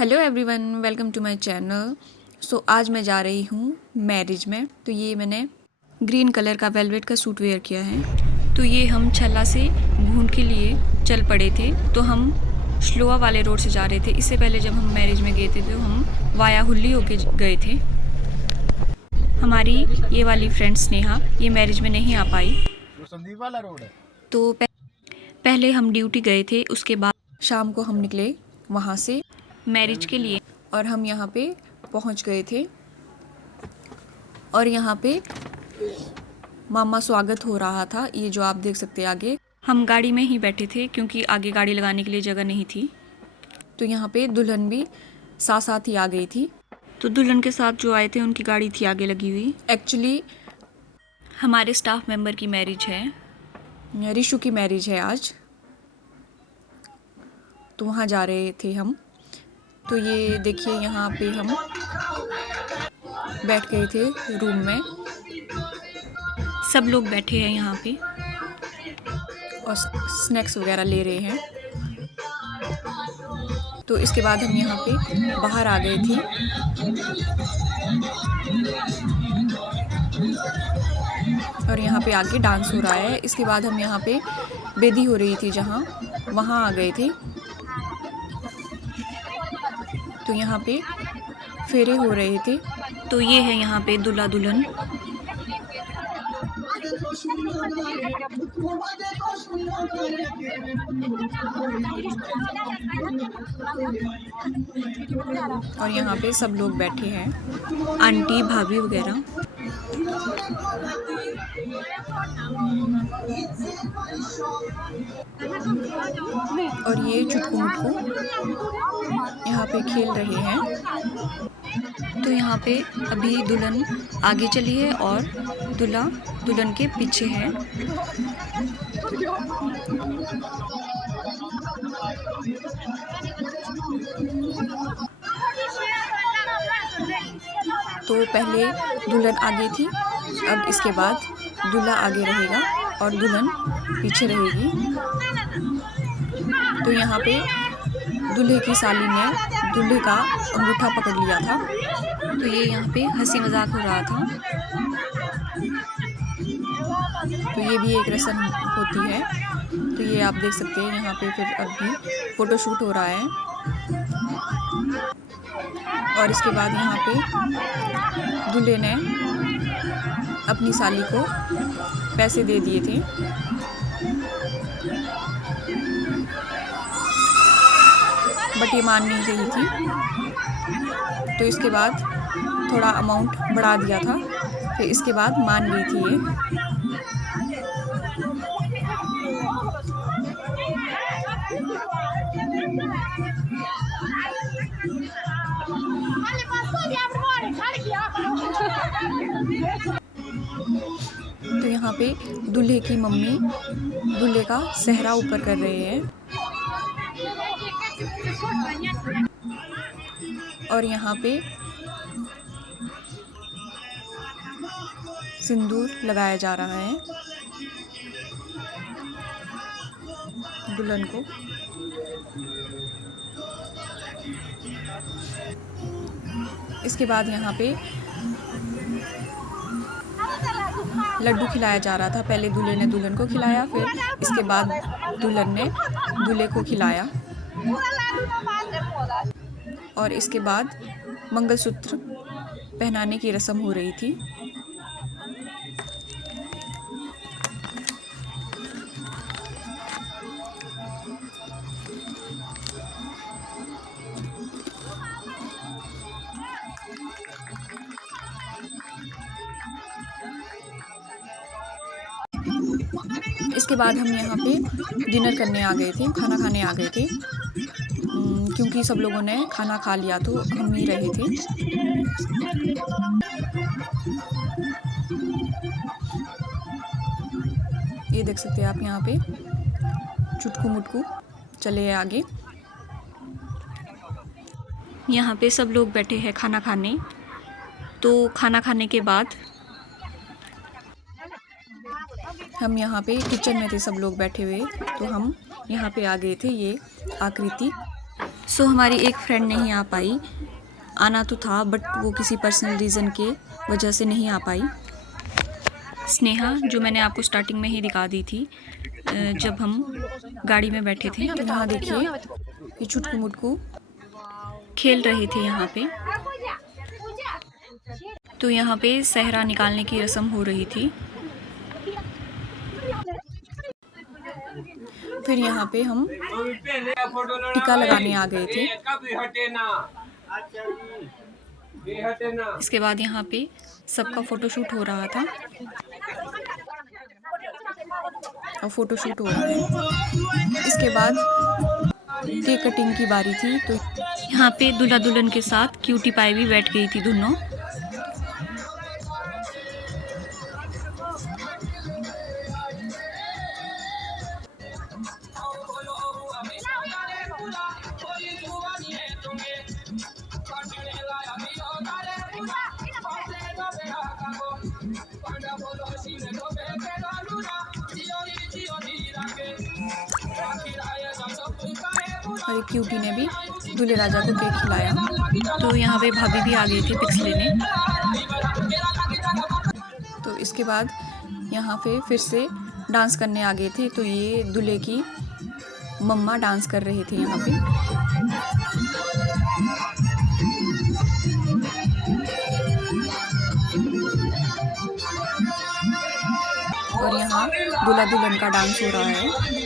Hello everyone, welcome to my channel. आज मैं जा रही हूँ मैरिज में। तो ये मैंने ग्रीन कलर का वेलवेट का सूट वेयर किया है। तो ये हम छल्ला से घूंट के लिए चल पड़े थे। तो हम श्लोआ वाले रोड से जा रहे थे। इससे पहले जब हम मैरिज में गए थे तो हम वाया हुल्ली होके गए थे। हमारी ये वाली फ्रेंड स्नेहा ये मैरिज में नहीं आ पाई। तो पहले हम ड्यूटी गए थे, उसके बाद शाम को हम निकले वहाँ से मैरिज के लिए और हम यहाँ पे पहुँच गए थे। और यहाँ पे मामा स्वागत हो रहा था, ये जो आप देख सकते हैं आगे। हम गाड़ी में ही बैठे थे क्योंकि आगे गाड़ी लगाने के लिए जगह नहीं थी। तो यहाँ पे दुल्हन भी साथ साथ ही आ गई थी। तो दुल्हन के साथ जो आए थे उनकी गाड़ी थी आगे लगी हुई। एक्चुअली हमारे स्टाफ मेंबर की मैरिज है, रिशु की मैरिज है आज। तो वहाँ जा रहे थे हम। तो ये देखिए यहाँ पे हम बैठ गए थे रूम में। सब लोग बैठे हैं यहाँ पे और स्नैक्स वगैरह ले रहे हैं। तो इसके बाद हम यहाँ पे बाहर आ गए थे। और यहाँ पे आगे डांस हो रहा है। इसके बाद हम यहाँ पे बेदी हो रही थी जहाँ, वहाँ आ गए थे। तो यहाँ पे फेरे हो रहे थे। तो ये है यहाँ पे दूल्हा दुल्हन। और यहाँ पे सब लोग बैठे हैं, आंटी भाभी वगैरह। और ये चुटकू मुटकू यहाँ पे खेल रहे हैं। तो यहाँ पे अभी दुल्हन आगे चली है और दूल्हा दुल्हन के पीछे है। तो पहले दुल्हन आगे थी, अब इसके बाद दूल्हा आगे रहेगा और दुल्हन पीछे रहेगी। तो यहाँ पे दूल्हे की साली ने दूल्हे का अंगूठा पकड़ लिया था। तो ये यहाँ पे हंसी मजाक हो रहा था। तो ये भी एक रस्म होती है। तो ये आप देख सकते हैं यहाँ पे फिर अभी फ़ोटोशूट हो रहा है। और इसके बाद यहाँ पे दूल्हे ने अपनी साली को पैसे दे दिए थे। बट ये मान नहीं रही थी। तो इसके बाद थोड़ा अमाउंट बढ़ा दिया था, फिर इसके बाद मान गई थी ये। तो यहाँ पे दूल्हे की मम्मी दूल्हे का सेहरा ऊपर कर रहे हैं। और यहाँ पे सिंदूर लगाया जा रहा है दुल्हन को। इसके बाद यहाँ पे लड्डू खिलाया जा रहा था। पहले दूल्हे ने दुल्हन को खिलाया, फिर इसके बाद दुल्हन ने दूल्हे को खिलाया। और इसके बाद मंगलसूत्र पहनाने की रस्म हो रही थी। इसके बाद हम यहाँ पे डिनर करने आ गए थे, खाना खाने आ गए थे। क्योंकि सब लोगों ने खाना खा लिया तो हम ही रहे थे। ये देख सकते हैं आप यहाँ पे चुटकू मुटकू चले आगे। यहाँ पे सब लोग बैठे हैं खाना खाने। तो खाना खाने के बाद हम यहाँ पे किचन में थे, सब लोग बैठे हुए। तो हम यहाँ पे आ गए थे, ये आकृति सो हमारी एक फ्रेंड नहीं आ पाई, आना तो था बट वो किसी पर्सनल रीज़न के वजह से नहीं आ पाई। स्नेहा, जो मैंने आपको स्टार्टिंग में ही दिखा दी थी जब हम गाड़ी में बैठे थे, तो यहाँ देखिए ये छुटकू मुटकू खेल रहे थे यहाँ पे। तो यहाँ पे सहरा निकालने की रस्म हो रही थी। फिर यहाँ पे हम टीका लगाने आ गए थे। इसके बाद यहाँ पे सबका फोटोशूट हो रहा था और फोटोशूट हो रहा है। इसके बाद केक कटिंग की बारी थी, तो यहाँ पे दूल्हा दुल्हन के साथ क्यूटी पाई भी बैठ गई थी दोनों। और एक क्यूटी ने भी दूल्हे राजा को केक खिलाया। तो यहाँ पे भाभी भी आ गई थी पिक्स लेने। तो इसके बाद यहाँ पे फिर से डांस करने आ गए थे। तो ये दूल्हे की मम्मा डांस कर रहे थे यहाँ पे। और यहाँ दूल्हा दुल्हन का डांस हो रहा है।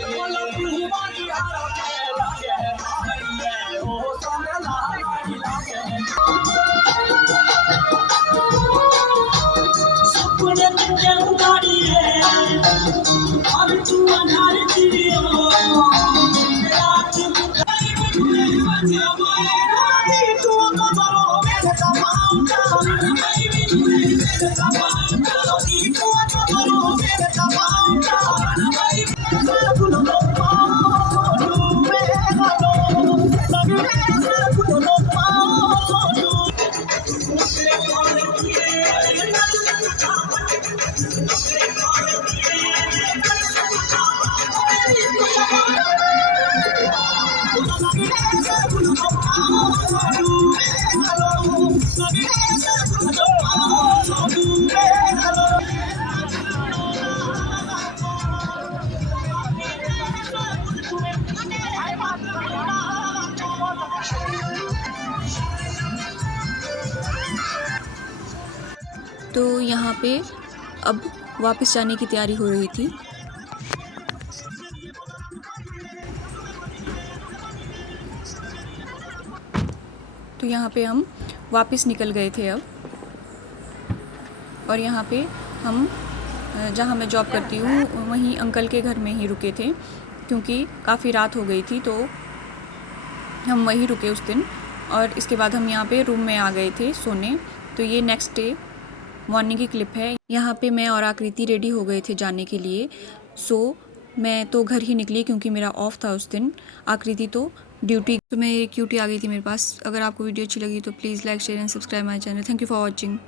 तो यहाँ पे अब वापस जाने की तैयारी हो रही थी। तो यहाँ पे हम वापस निकल गए थे अब। और यहाँ पे हम जहाँ मैं जॉब करती हूँ वहीं अंकल के घर में ही रुके थे, क्योंकि काफ़ी रात हो गई थी तो हम वहीं रुके उस दिन। और इसके बाद हम यहाँ पे रूम में आ गए थे सोने। तो ये नेक्स्ट डे मॉर्निंग की क्लिप है। यहाँ पे मैं और आकृति रेडी हो गए थे जाने के लिए। सो मैं तो घर ही निकली क्योंकि मेरा ऑफ था उस दिन। आकृति तो ड्यूटी। तो मैं क्यूटी आ गई थी मेरे पास। अगर आपको वीडियो अच्छी लगी तो please like share and subscribe my channel. Thank you for watching.